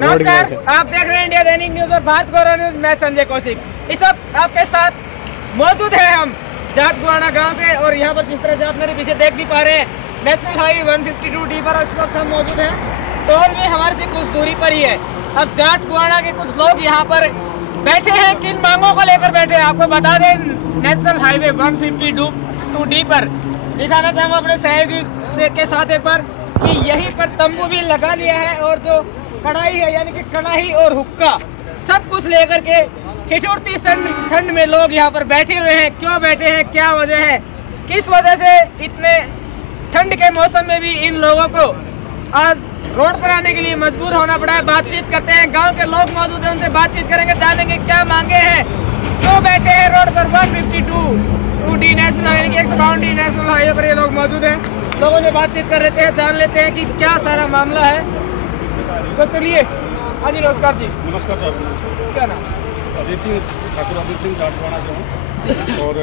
नमस्कार, आप देख रहे हैं इंडिया दैनिक न्यूज और भारत गौरव न्यूज। मैं संजय कौशिक। इस वक्त आपके साथ मौजूद है हम जाट गुआना गांव से, और यहाँ पर जिस तरह से आप मेरे पीछे देख भी पा रहे हैं नेशनल हाईवे 152D पर इस वक्त हम मौजूद हैं। टोल में हमारे से कुछ दूरी पर ही है। अब जाट गुआना के कुछ लोग यहाँ पर बैठे हैं, किन मांगों को लेकर बैठे हैं आपको बता दें। नेशनल हाईवे 152D पर दिखाना चाहूँगा अपने सहयोगी के साथ एक बार कि यहीं पर तंबू भी लगा लिया है, और जो कढ़ाई है यानी कि कढ़ाई और हुक्का सब कुछ लेकर के ठिठुरती ठंड में लोग यहाँ पर बैठे हुए हैं। क्यों बैठे हैं, क्या वजह है, किस वजह से इतने ठंड के मौसम में भी इन लोगों को आज रोड पर आने के लिए मजबूर होना पड़ा है। बातचीत करते हैं, गांव के लोग मौजूद हैं, उनसे बातचीत करेंगे, जानेंगे क्या मांगे हैं, क्यों बैठे हैं रोड पर। 152D नेशनल यानी कि 152D नेशनल हाईवे पर ये लोग मौजूद हैं। लोगों से बातचीत कर लेते हैं, जान लेते हैं कि क्या सारा मामला है। तो चलिए। हाँ जी, नमस्कार जी। नमस्कार साहब। क्या नाम? अजीत सिंह, ठाकुर अजीत सिंह जाट गुआना से हूँ। और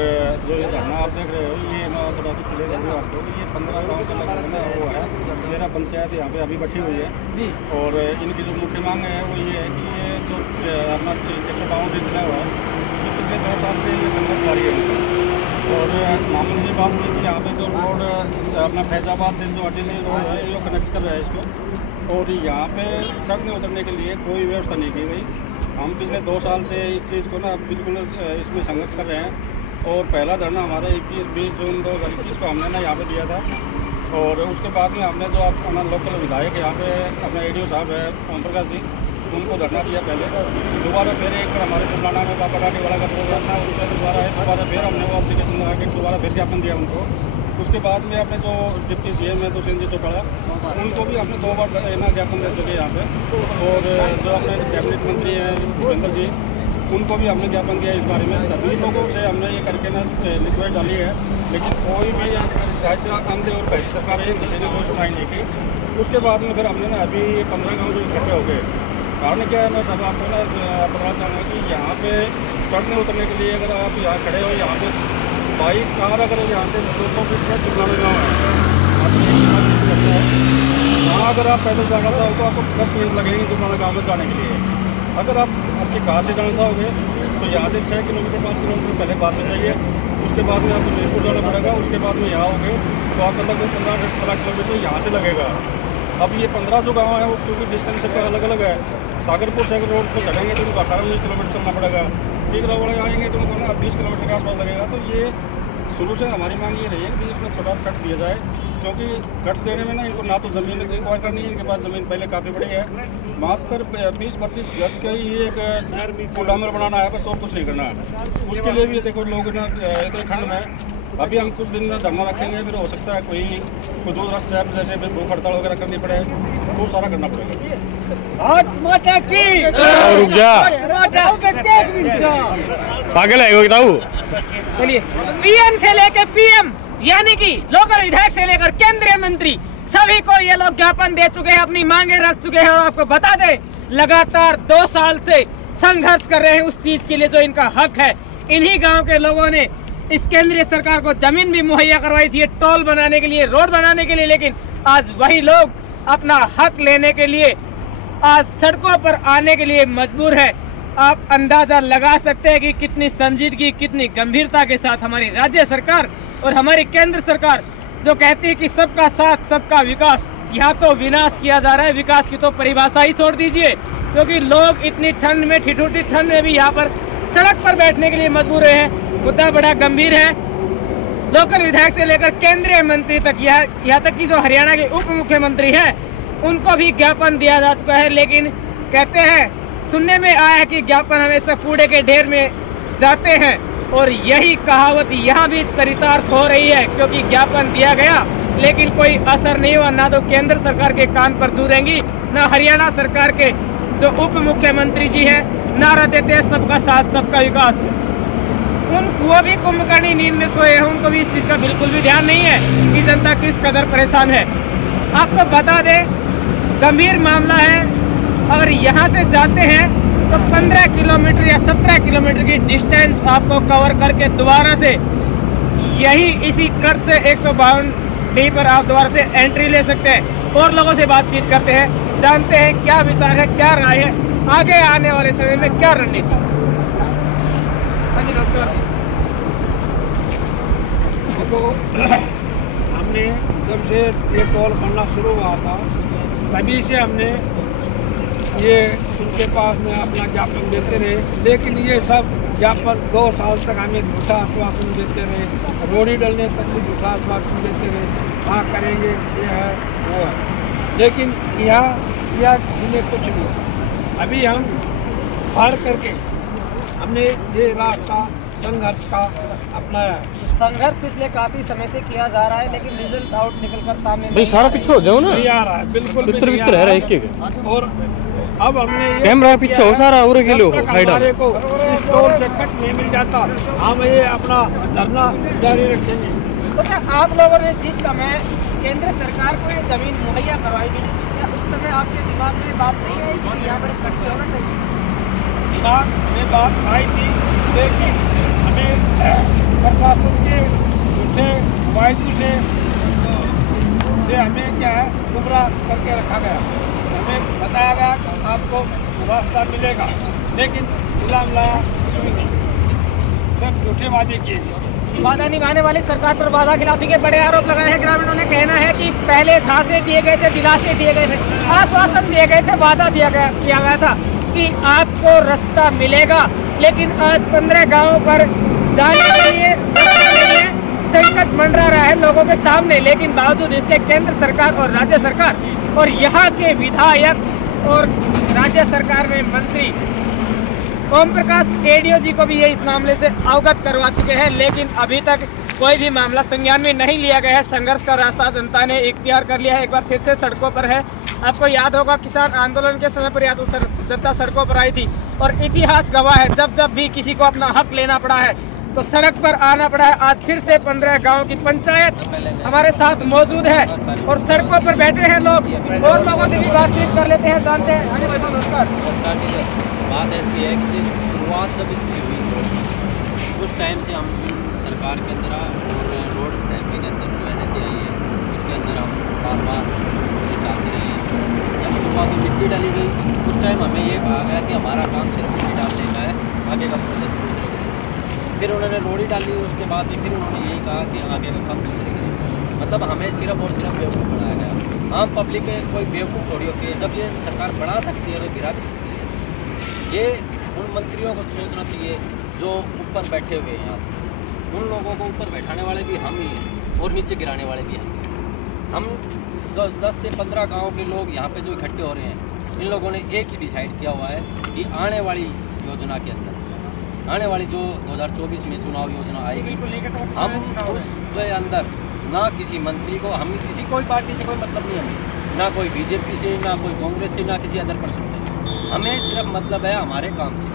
जो ये धरना आप देख रहे हो ये मैं थोड़ा सा क्लियर कर दूँ आपको। ये 15 गाँव के लगभग ना वो है, 13 पंचायत यहाँ पे अभी बैठी हुई है जी। और इनकी जो मुख्य मांग है वो ये है कि ये जो अपना 152 चला हुआ है, पिछले 2 साल से ये संघर्ष जारी है। और मामूली सी बात हुई कि यहाँ पे जो रोड अपना फैजाबाद से जो अटेली रोड है ये कनेक्ट कर रहा है इसको, और यहाँ पे चढ़ने उतरने के लिए कोई व्यवस्था नहीं की गई। हम पिछले 2 साल से इस चीज़ को ना बिल्कुल इसमें संघर्ष कर रहे हैं। और पहला धरना हमारा 20 जून 2021 को हमने ना यहाँ पे दिया था। और उसके बाद में हमने जो अपना लोकल विधायक यहाँ पे अपना ADO साहब है ओम प्रकाश जी, उनको धरना दिया पहले। दोबारा फिर एक बार हमारे पुराना में बाबा राठी वाला का प्रोग्राम था, उसमें दोबारा फिर हमने वो एप्लीकेशन लगा के दोबारा फिर ज्ञापन दिया उनको। उसके बाद में अपने जो डिप्टी CM है दुष्यंत जी चौटाला, उनको भी हमने 2 बार ना ज्ञापन दे चुके यहाँ पे। और जो अपने कैबिनेट मंत्री हैं भूपेंद्र जी, उनको भी हमने ज्ञापन दिया इस बारे में। सभी लोगों से हमने ये करके ना रिक्वेस्ट डाली है, लेकिन कोई भी ऐसे आंदे और पहली सरकार है किसी ने कोई सुनाई नहीं की। उसके बाद में फिर हमने ना अभी 15 गाँव जो इकट्ठे हो गए। कारण क्या है, मैं सब आपको ना बताना चाहूँगा कि यहाँ पे चढ़ने उतरने के लिए अगर आप यहाँ खड़े हो, यहाँ पे बाइक कार अगर यहाँ से 200 फीट का दुर्गाना गाँव है, वहाँ अगर आप पैदल जाना चाहो तो आपको 10 मिनट लगेंगे दुर्गाना गाँव में जाने के लिए। अगर आप आपकी कार से जाना चाहोगे तो यहाँ से 6 किलोमीटर 5 किलोमीटर पहले कार से जाइए। उसके बाद में आपको मीरपुर जाना पड़ेगा। उसके बाद में यहाँ हो गए तो आपको लगभग 15 किलोमीटर यहाँ से लगेगा। अब ये 15 जो गाँव है वो क्योंकि डिस्टेंस सबका अलग अलग है। सागरपुर से अगर रोड पर चढ़ेंगे तो उनको 18 किलोमीटर चलना पड़ेगा। टीकरा वाले आएंगे तो उनको ना 20 किलोमीटर के आसपास लगेगा। तो ये शुरू से हमारी मांग ये रही है कि इसमें छोटा कट दिया जाए, क्योंकि कट देने में ना इनको ना तो ज़मीन इंक्वायर करनी है, इनके पास ज़मीन पहले काफ़ी बड़ी है। मात्र 20-25 गज का ही एक गोडामर बनाना है, बस और कुछ नहीं करना है। उसके लिए भी देखो लोग ना इतने ठंड में अभी हम कुछ दिन धरना रखेंगे, फिर हो सकता है कोई दूसरा स्टेप जैसे फिर भूख हड़ताल वगैरह करनी पड़े, वो सारा करना पड़ेगा। रुक जा, पागल है बताऊ। चलिए, PM से लेके PM यानी कि लोकल विधायक से लेकर केंद्रीय मंत्री सभी को ये लोग ज्ञापन दे चुके हैं, अपनी मांगे रख चुके हैं। और आपको बता दें, लगातार 2 साल से संघर्ष कर रहे हैं उस चीज के लिए जो इनका हक है। इन्हीं गांव के लोगों ने इस केंद्रीय सरकार को जमीन भी मुहैया करवाई थी टोल बनाने के लिए, रोड बनाने के लिए, लेकिन आज वही लोग अपना हक लेने के लिए आज सड़कों पर आने के लिए मजबूर है। आप अंदाजा लगा सकते हैं कि कितनी संजीदगी, कितनी गंभीरता के साथ हमारी राज्य सरकार और हमारी केंद्र सरकार जो कहती है कि सबका साथ सबका विकास, यहाँ तो विनाश किया जा रहा है। विकास की तो परिभाषा ही छोड़ दीजिए, क्योंकि लोग इतनी ठंड में, ठिठुरती ठंड में भी यहाँ पर सड़क पर बैठने के लिए मजबूर हैं। मुद्दा बड़ा गंभीर है। लोकल विधायक से लेकर केंद्रीय मंत्री तक, यहाँ तक कि जो हरियाणा के उप मुख्यमंत्री हैं उनको भी ज्ञापन दिया जा चुका है, लेकिन कहते हैं, सुनने में आया है कि ज्ञापन हमेशा कूड़े के ढेर में जाते हैं। और यही कहावत यहाँ भी चरितार्थ हो रही है, क्योंकि ज्ञापन दिया गया लेकिन कोई असर नहीं हुआ। ना तो केंद्र सरकार के कान पर जू रहेंगी, ना हरियाणा सरकार के जो उप मुख्यमंत्री जी हैं नारा देते हैं सबका साथ सबका विकास। वो भी कुंभकर्णी नींद में सोए हैं, उनको भी इस चीज़ का बिल्कुल भी ध्यान नहीं है कि जनता किस कदर परेशान है। आपको बता दें, गंभीर मामला है। अगर यहाँ से जाते हैं तो 15 किलोमीटर या 17 किलोमीटर की डिस्टेंस आपको कवर करके दोबारा से यही इसी कट से 152 डी पर आप दोबारा से एंट्री ले सकते हैं। और लोगों से बातचीत करते हैं, जानते हैं क्या विचार है, क्या राय है, आगे आने वाले समय में क्या रणनीति। हाँ जी, नमस्कार। देखो, हमने जब से ये टोल बनना शुरू हुआ था तभी से हमने ये उनके पास में अपना ज्ञापन देते रहे, लेकिन ये सब ज्ञापन 2 साल तक हमें झूठा आश्वासन देते रहे। रोड़ी डलने तक भी झूठा आश्वासन देते रहे, हाँ करेंगे, ये है वो है, लेकिन यह हमें कुछ नहीं। अभी हम हार करके हमने ये रास्ता संघर्ष का अपनाया है। संघर्ष पिछले काफी समय से किया जा रहा है, लेकिन रिजल्ट आउट निकलकर सामने भाई सारा पीछे हो जाओ ना, नहीं आ रहा है, बिल्कुल चित्र भी वित्र नहीं आ है रहा एक। और अब हमने ये कैमरा पीछे हो सारा और के लो साइड हमारे को इस टोल से कट नहीं मिल जाता, हम ये अपना धरना जारी रखेंगे। तो क्या आप लोगों ने जिस समय केंद्र सरकार को ये जमीन मुहैया करवाई थी, क्या उस समय आपके दिमाग में बात नहीं आई कि यहाँ पर कट होना चाहिए? दिमाग में बात आई थी, लेकिन हमें प्रशासन के झूठे वायदे से हमें क्या है गुमराह करके रखा गया। हमें बताया गया कि आपको रास्ता मिलेगा, लेकिन मिलाया कुछ भी नहीं, सिर्फ झूठे वादे किए गए। वादा निभाने वाली सरकार पर वादा खिलाफी के बड़े आरोप लगाए हैं। ग्रामीणों ने कहना है कि पहले झांसे दिए गए थे, दिलासे दिए गए थे, आश्वासन दिए गए थे, वादा किया गया था कि आपको रास्ता मिलेगा, लेकिन आज 15 गांवों पर जाने के लिए संकट मंडरा रहा है लोगों के सामने। लेकिन बावजूद इसके केंद्र सरकार और राज्य सरकार और यहाँ के विधायक और राज्य सरकार में मंत्री ओम प्रकाश एडीओ जी को भी ये इस मामले से अवगत करवा चुके हैं, लेकिन अभी तक कोई भी मामला संज्ञान में नहीं लिया गया है। संघर्ष का रास्ता जनता ने इख्तियार कर लिया है, एक बार फिर से सड़कों पर है। आपको याद होगा किसान आंदोलन के समय पर या तो जनता सड़कों पर आई थी, और इतिहास गवाह है जब जब भी किसी को अपना हक लेना पड़ा है तो सड़क पर आना पड़ा है। आज फिर से 15 गाँव की पंचायत हमारे साथ मौजूद है और सड़कों पर बैठे हैं लोग, और लोगों से भी बातचीत कर लेते हैं, जानते हैं। नमस्कार। बात ऐसी है कि शुरुआत जब इसकी हुई उस टाइम से हम सरकार के अंदर और रोड ट्रैफिक के अंदर जो NH आई है उसके अंदर हम बार डालते रहे हैं। जब शुरुआत में मिट्टी डाली गई उस टाइम हमें ये कहा गया कि हमारा काम सिर्फ मिट्टी डालने का है, आगे का प्रोसेस दूसरे करेंगे। फिर उन्होंने रोड़ी डाली, उसके बाद में फिर उन्होंने यही कहा कि आगे का काम दूसरे करेंगे। मतलब हमें सिर्फ और सिर्फ बेवकूफ़ बनाया गया। आम पब्लिक है कोई बेवकूफ़ थोड़ी होती है, जब ये सरकार बढ़ा सकती है तो गिरा भी सकती है। ये उन मंत्रियों को सोचना चाहिए जो ऊपर बैठे हुए हैं। यहाँ उन लोगों को ऊपर बैठाने वाले भी हम ही हैं और नीचे गिराने वाले भी हम 10 से 15 गांव के लोग यहाँ पे जो इकट्ठे हो रहे हैं, इन लोगों ने एक ही डिसाइड किया हुआ है कि आने वाली योजना के अंदर, आने वाली जो 2024 में चुनाव योजना आएगी, हम उसके अंदर ना किसी मंत्री को, हम किसी कोई पार्टी से कोई मतलब नहीं हमें, ना कोई बीजेपी से, ना कोई कांग्रेस से, ना किसी अदर पर्सन से। हमें सिर्फ मतलब है हमारे काम से।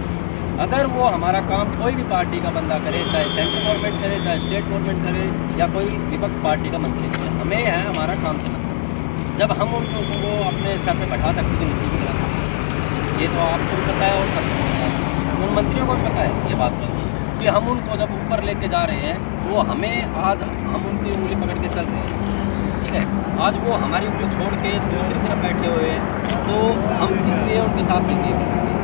अगर वो हमारा काम कोई भी पार्टी का बंदा करे, चाहे सेंट्रल गवर्नमेंट करे, चाहे स्टेट गवर्नमेंट करे, या कोई विपक्ष पार्टी का मंत्री करे, हमें है हमारा काम से मतलब। जब हम उनको वो अपने सर पे बैठा सकते तो नीचे भी गिरा सकते। ये तो आपको भी पता है और सबको पता है, उन मंत्रियों को भी पता है ये बात पर कि हम उनको जब ऊपर लेके जा रहे हैं वो हमें, आज हम उनकी उंगली पकड़ के चल रहे हैं, ठीक है। आज वो हमारी उंगली छोड़ के दूसरी तरफ बैठे हुए हैं, तो हम किस लिए उनके साथ नहीं दे सकते।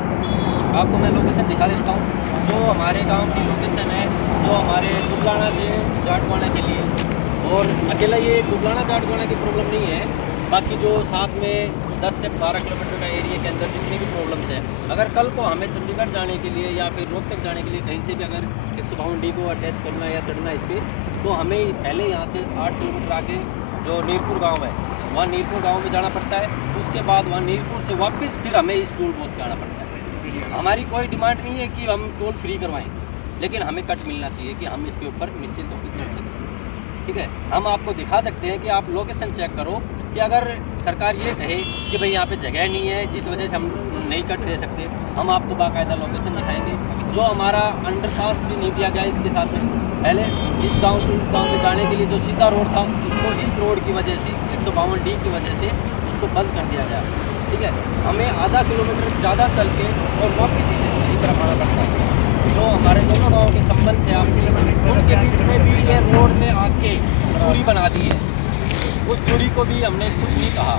आपको मैं लोकेशन दिखा देता हूँ, जो हमारे गांव की लोकेशन है, जो हमारे दुबलाना से जाटवाना के लिए, और अकेला ये दुबलाना जाटवाना की प्रॉब्लम नहीं है, बाकी जो साथ में 10 से 12 किलोमीटर का एरिया के अंदर जितनी भी प्रॉब्लम्स हैं, अगर कल को हमें चंडीगढ़ जाने के लिए या फिर रोहतक जाने के लिए कहीं से भी अगर 152 डी को अटैच करना या चढ़ना इस पर, तो हमें पहले यहाँ से 8 किलोमीटर आगे जो नीरपुर गाँव है, वहाँ नीरपुर गाँव में जाना पड़ता है। उसके बाद वहाँ नीरपुर से वापस फिर हमें इस टोल बूथ पर आना पड़ता है। हमारी कोई डिमांड नहीं है कि हम टोल फ्री करवाएं, लेकिन हमें कट मिलना चाहिए कि हम इसके ऊपर निश्चित होकर चढ़ सकते हैं। ठीक है, हम आपको दिखा सकते हैं कि आप लोकेशन चेक करो कि अगर सरकार ये कहे कि भाई यहाँ पे जगह नहीं है जिस वजह से हम नहीं कट दे सकते, हम आपको बाकायदा लोकेशन दिखाएंगे। जो हमारा अंडरपास भी नहीं दिया गया इसके साथ में, पहले इस गांव से इस गांव में जाने के लिए जो सीधा रोड था उसको इस रोड की वजह से 152D की वजह से उसको बंद कर दिया गया। ठीक है, हमें आधा किलोमीटर ज़्यादा चल के और वापस इसी तरफ आना पड़ता है। जो हमारे दोनों गाँव के संबंध थे आपसे, उनके बीच में भी ये रोड में आके दूरी बना दी है। उस दूरी को भी हमने कुछ नहीं कहा,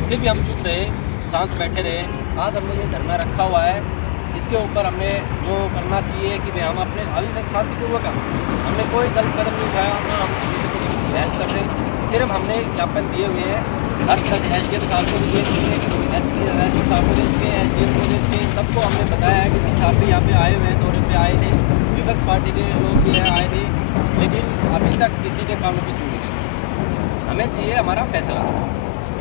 फिर भी हम चुप रहे, शांत बैठे रहे। आज हमने ये धरना रखा हुआ है, इसके ऊपर हमें जो करना चाहिए कि भाई हम अपने अभी तक शांतिपूर्वक हमने कोई गलत कदम नहीं उठाया, ना हम किसी से कुछ बहस कर रहे, सिर्फ हमने ज्ञापन दिए हुए हैं। हर तरह SDM साहब को भी दिए, SDM साहब को दिए, SDM को दिए, सबको हमने बताया है कि जी साहब भी यहाँ पे आए हुए हैं, दौरे पे आए थे, विपक्ष पार्टी के लोग भी आए थे, लेकिन अभी तक किसी के कानों पे क्यों नहीं। हमें चाहिए हमारा फैसला।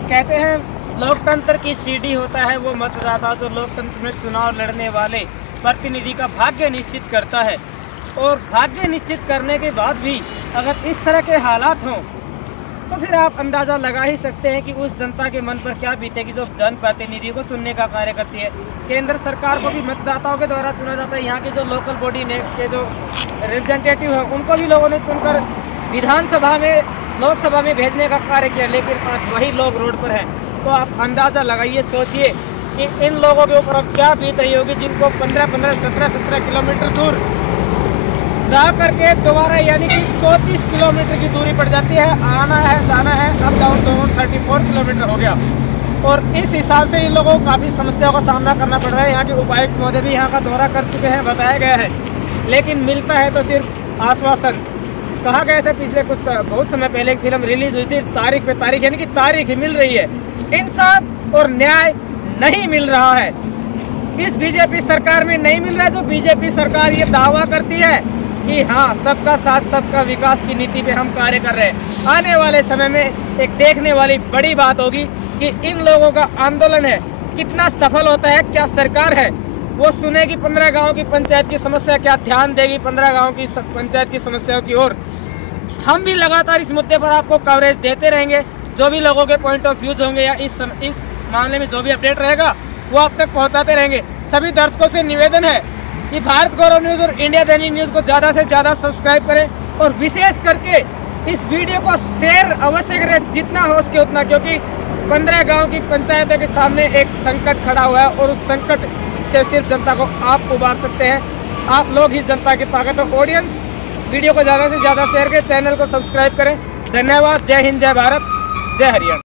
कहते हैं लोकतंत्र की सीढ़ी होता है वो मतदाता जो लोकतंत्र में चुनाव लड़ने वाले प्रतिनिधि का भाग्य निश्चित करता है, और भाग्य निश्चित करने के बाद भी अगर इस तरह के हालात हों तो फिर आप अंदाज़ा लगा ही सकते हैं कि उस जनता के मन पर क्या बीतेगी जो जनप्रतिनिधि को चुनने का कार्य करती है। केंद्र सरकार को भी मतदाताओं के द्वारा चुना जाता है, यहाँ के जो लोकल बॉडी ने के जो रिप्रेजेंटेटिव हैं उनको भी लोगों ने चुनकर विधानसभा में लोकसभा में भेजने का कार्य किया, लेकिन आज वही लोग रोड पर हैं। तो आप अंदाज़ा लगाइए, सोचिए कि इन लोगों के ऊपर अब क्या बीत रही होगी जिनको 15-15, 17-17 किलोमीटर दूर जा करके दोबारा यानी कि 34 किलोमीटर की दूरी पड़ जाती है। आना है जाना है, अप डाउन दोनों 34 किलोमीटर हो गया, और इस हिसाब से इन लोगों को काफ़ी समस्याओं का सामना करना पड़ रहा है। यहाँ के उपायुक्त महोदय भी यहाँ का दौरा कर चुके हैं, बताया गया है, लेकिन मिलता है तो सिर्फ आश्वासन। कहा गया था पिछले बहुत समय पहले एक फिल्म रिलीज हुई थी, तारीख पे तारीख, यानी कि तारीख ही मिल रही है, इंसाफ और न्याय नहीं मिल रहा है। इस बीजेपी सरकार में नहीं मिल रहा है। जो बीजेपी सरकार ये दावा करती है कि हाँ सबका साथ सबका विकास की नीति पे हम कार्य कर रहे हैं, आने वाले समय में एक देखने वाली बड़ी बात होगी कि इन लोगों का आंदोलन है कितना सफल होता है। क्या सरकार है वो सुनेगी 15 गाँव की पंचायत की समस्या, क्या ध्यान देगी 15 गाँव की पंचायत की समस्याओं की ओर। हम भी लगातार इस मुद्दे पर आपको कवरेज देते रहेंगे, जो भी लोगों के पॉइंट ऑफ व्यूज होंगे या इस मामले में जो भी अपडेट रहेगा वो आप तक पहुंचाते रहेंगे। सभी दर्शकों से निवेदन है कि भारत गौरव न्यूज़ और इंडिया दैनिक न्यूज़ को ज़्यादा से ज़्यादा सब्सक्राइब करें, और विशेष करके इस वीडियो को शेयर अवश्य करें जितना हो सके उतना, क्योंकि 15 गाँव की पंचायतों के सामने एक संकट खड़ा हुआ है, और उस संकट से सिर्फ जनता को आप उबार सकते हैं। आप लोग ही जनता की ताकत हो। ऑडियंस, वीडियो को ज़्यादा से ज़्यादा शेयर करें, चैनल को सब्सक्राइब करें। धन्यवाद। जय हिंद, जय भारत, जय हरियाणा।